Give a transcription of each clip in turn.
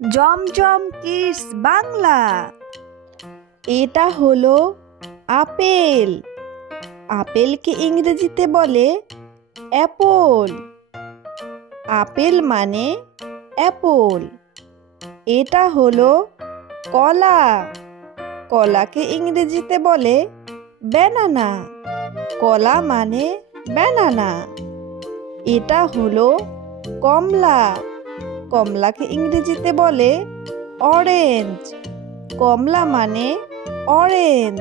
জমজম kids Bangla. এটা হলো apple. আপেলকে ইংরেজিতে বলে অ্যাপল। আপেল মানে অ্যাপল। এটা হলো কলা। কলাকে ইংরেজিতে বলে ব্যানানা। কলা মানে ব্যানানা। এটা হলো কমলা। কমলাকে ইংরেজিতে বলে অরেঞ্জ। কমলা মানে অরেঞ্জ।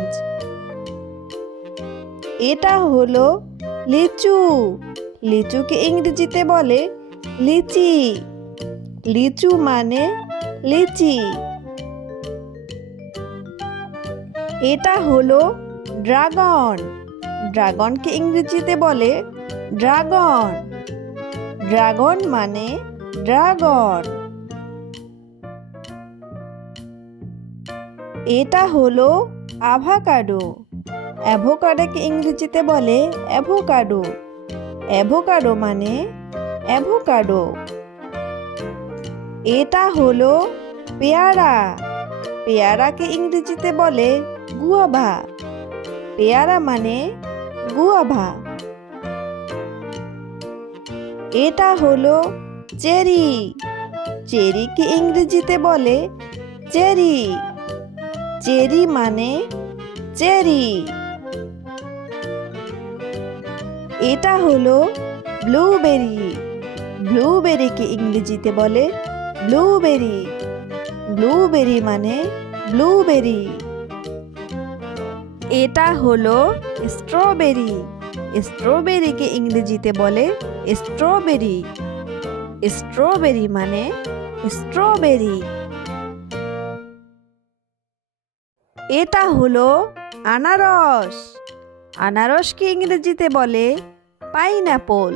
এটা হলো লিচু। লিচুকে ইংরেজিতে বলে লিচি। লিচু মানে লিচি। এটা হলো ড্রাগন। ড্রাগনকে ইংরেজিতে বলে ড্রাগন। ড্রাগন মানে ড্রাগন। এটা হলো আভোকাডো। অ্যাভোকাডোকে ইংরেজিতে বলে অ্যাভোকাডো। অ্যাভোকাডো মানে অ্যাভোকাডো। এটা হলো পেয়ারা। পেয়ারাকে ইংরেজিতে বলে গুয়াভা। পেয়ারা মানে গুয়াভা। এটা হলো চেরি। চেরিকে ইংরেজিতে বলে চেরি। চেরি মানে চেরি। এটা হলো ব্লুবেরি। ব্লুবেরিকে ইংরেজিতে বলে ব্লুবেরি। ব্লুবেরি মানে ব্লুবেরি। এটা হলো স্ট্রবেরি। স্ট্রবেরিকে ইংরেজিতে বলে স্ট্রবেরি। স্ট্রবেরি মানে স্ট্রবেরি। এটা হলো আনারস। আনারসকে ইংরেজিতে বলে পাইনঅ্যাপল।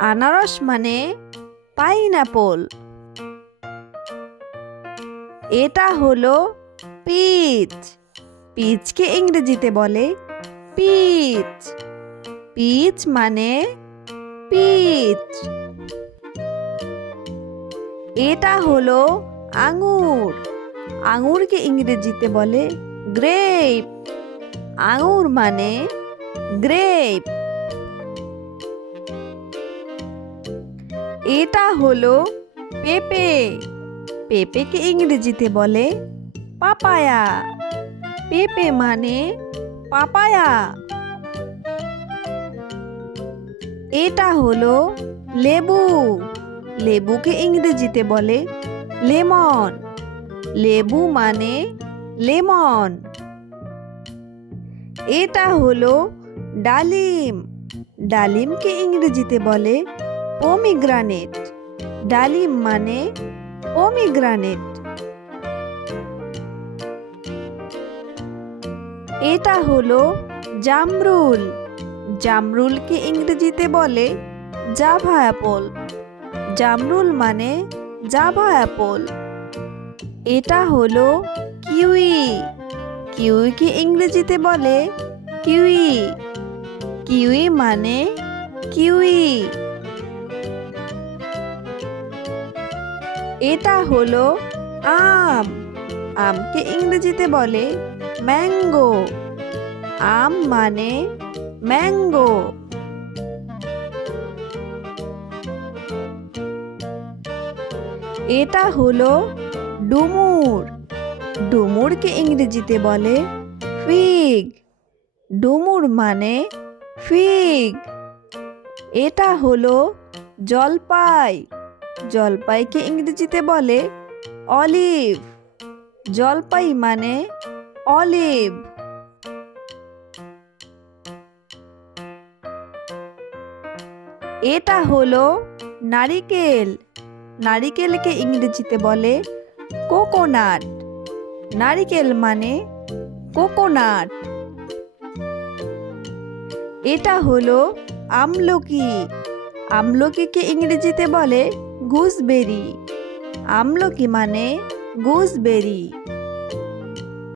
আনারস মানে পাইনঅ্যাপল। এটা হলো পিচ। পিচকে ইংরেজিতে বলে পিচ। পিচ মানে পিচ। এটা হলো আঙুর। আঙুরকে ইংরেজিতে বলে গ্রেপ। আঙুর মানে গ্রেপ। এটা হলো পেঁপে। পেঁপেকে ইংরেজিতে বলে পাপায়া। পেঁপে মানে পাপায়া। এটা হলো লেবু। লেবুকে ইংরেজিতে বলে লেমন। লেবু মানে লেমন। এটা হলো ডালিম। ডালিমকে ইংরেজিতে বলে পমিগ্রানেট। ডালিম মানে পমিগ্রানেট। এটা হলো জামরুল। জামরুলকে ইংরেজিতে বলে জাভা অ্যাপল। জামরুল মানে জাভা অ্যাপল। এটা হলো কিউই। কিউইকে ইংরেজিতে বলে কিউই। কিউই মানে কিউই। এটা হলো আম। আমকে ইংরেজিতে বলে ম্যাঙ্গো। আম মানে ম্যাঙ্গো। এটা হলো ডুমুর। ডুমুরকে ইংরেজিতে বলে ফিগ। ডুমুর মানে ফিগ। এটা হলো জলপাই। জলপাইকে ইংরেজিতে বলে অলিভ। জলপাই মানে অলিভ। এটা হলো নারিকেল। নারিকেলকে ইংরেজিতে বলে কোকোনাট। নারিকেল মানে কোকোনাট। এটা হলো আমলকি। আমলকিকে ইংরেজিতে বলে গুজবেরি। আমলকি মানে গুজবেরি।